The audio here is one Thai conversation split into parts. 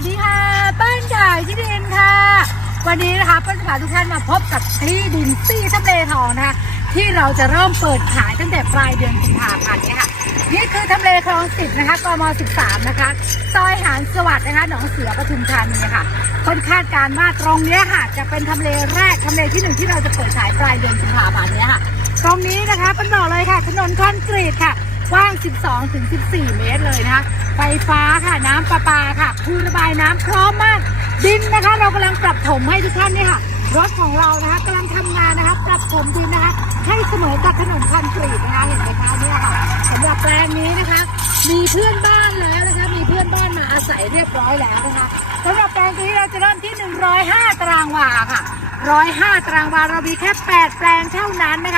วัสดีค่ะเปิ้ลจ่ายที่ดินค่ะ วันนี้นะคะเปิ้ลจะพาทุกท่านมาพบกับที่ดินซี่ทำเลทองนะคะที่เราจะเริ่มเปิดขายตั้งแต่ปลายเดือนกุมภาพันธ์เนี่ยค่ะนี่คือทำเลคลองสิบนะคะกม13นะคะซอยหานสวัสดิ์นะคะหนองเสือปทุมธานีค่ะคนคาดการณ์ว่าตรงนี้ค่ะ จะเป็นทำเลแรกทำเลที่หนึ่งที่เราจะเปิดขายปลายเดือนกุมภาพันธ์นี้ค่ะ ตรงนี้นะคะเป็นบอกเลยค่ะถนนคอนกรีตค่ะ กว้าง 12 ถึง 14 เมตรเลยนะคะ ไฟฟ้าค่ะ น้ำประปาค่ะคูระบายน้ำพร้อมมาก ดินนะคะ เรากำลังปรับถมให้ทุกท่านเนี่ยค่ะ รถของเรานะคะกำลังทำงานนะคะ ปรับถมดินนะคะ ให้เสมอกับถนนคอนกรีตนะคะเห็นไหมคะเนี่ยค่ะสำหรับแปลงนี้นะคะ มีเพื่อนบ้านแล้วนะคะ มีเพื่อนบ้านมาอาศัยเรียบร้อยแล้วนะคะสำหรับแปลงนี้เราจะเริ่มที่ 105 ตารางวาค่ะ 105 ตารางวาเรามีแค่ 8 แปลงเท่านั้นนะคะ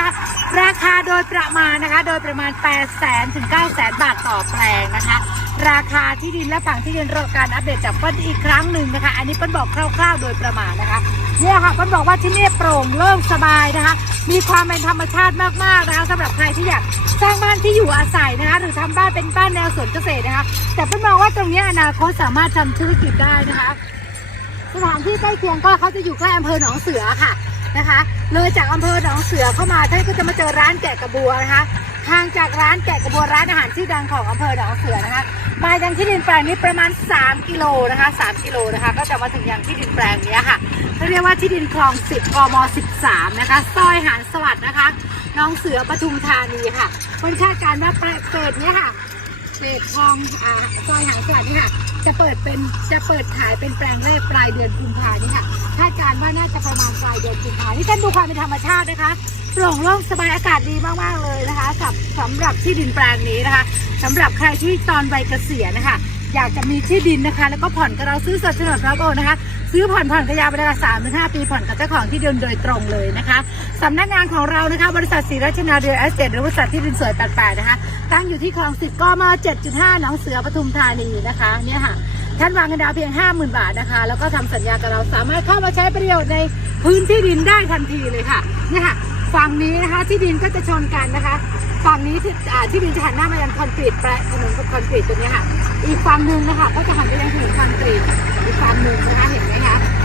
ราคาโดยประมาณนะคะ โดยประมาณ 8 0 0 0 0 0ถึง 9 0 0 0 0บาทต่อแปลงนะคะ ราคาที่ดินและฝั่งที่ดินรอการอัปเดตจากเปิ้ลอีกครั้งหนึ่งนะคะ อันนี้เปิ้ลบอกคร่าว ๆ โดยประมาณนะคะเนี่ยค่ะเปิ้ลบอกว่าที่นี่โปร่งโล่งสบายนะคะ มีความเป็นธรรมชาติมากๆนะคะสำหรับใครที่อยากสร้างบ้านที่อยู่อาศัยนะคะ หรือทำบ้านเป็นบ้านแนวสวนเกษตรนะคะ แต่เปิ้ลมองว่าตรงนี้อนาคตสามารถทำธุรกิจได้นะคะสถานที่ใกล้เคียงก็เขาจะอยู่ใกล้อำเภอหนองเสือค่ะ นะคะ เลยจากอำเภอหนองเสือเข้ามาท่านก็จะมาเจอร้านแกะกระบัวนะคะทางจากร้านแกะกระบัวร้านอาหารชื่อดังของอำเภอหนองเสือนะคะมายังที่ดินแปลงนี้ประมาณ 3 กิโลนะคะ 3 กิโลนะคะ ก็จะมาถึงยังที่ดินแปลงนี้ค่ะเขาเรียกว่าที่ดินคลอง 10 กม 13 นะคะซอยหานสวัสดิ์นะคะหน้องเสือปทุมธานีค่ะคนคาดการณ์ว่าเกษตรเนี้ยค่ะเศษทองอ่าซอยหางสวัสดิ์นี่ค่ะ จะเปิดเป็นจะเปิดขายเป็นแปลงแรกปลายเดือนกุมภานี่ค่ะคาดการณ์ว่าน่าจะประมาณปลายเดือนกุมภานี่ท่านดูความเป็นธรรมชาตินะคะโปร่งโล่งสบายอากาศดีมากๆเลยนะคะสำสำหรับที่ดินแปลงนี้นะคะสำหรับใครที่ตอนใบเกษียณนะคะอยากจะมีที่ดินนะคะ แล้วก็ผ่อนกับเราซื้อสดโฉนดรับโอนะคะ ซื้อผ่อนผ่อนกระยาไปเลยค่ะสามถึงห้าปีผ่อนกับเจ้าของที่ดินโดยตรงเลยนะคะสำนักงานของเรานะคะ บริษัทศรีราชนาเรียลเอสเตทหรือบริษัทที่ดินสวย88นะคะ ตั้งอยู่ที่คลองสิบกม7.5หนองเสือปทุมธานีนะคะเนี่ยค่ะท่านวางเงินดาวเพียง 50,000 บาทนะคะ แล้วก็ทำสัญญากับเราสามารถเข้ามาใช้ประโยชน์ในพื้นที่ดินได้ทันทีเลยค่ะเนี่ยค่ะฝั่งนี้นะคะที่ดินก็จะชนกันนะคะฝั่งนี้ที่ที่ดินจะหันหน้ามายังคอนกรีตแปะถนนคอนกรีตตรงนี้ค่ะ อีกฝั่งหนึ่งนะคะก็จะหันไปยังถนนคอน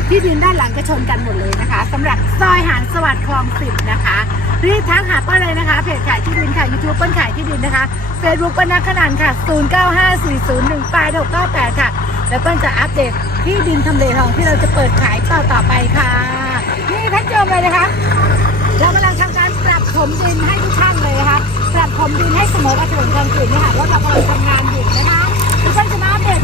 ที่ดินด้านหลังจะชนกันหมดเลยนะคะสำหรับซอยหานสวัสดิ์คลองสิบนะคะรีบทักหาเป้าเลยนะคะเพจขายที่ดินค่ะยูทูบเปิ้ลขายที่ดินนะคะเฟซบุ๊กเปิ้ลนักขนันค่ะ 095401 8698 ค่ะ แล้วก็จะอัปเดตที่ดินทำเลทองที่เราจะเปิดขายต่อต่อไปค่ะ นี่ท่านชมเลยนะคะ เรากำลังทำการปรับถมดินให้ทุกท่านเลยนะคะปรับถมดินให้เสมอกับถนนคอนกรีตเนี่ยค่ะรถเรากำลังทำงานอยู่นะคะทุกท่านจะมาอัปเดต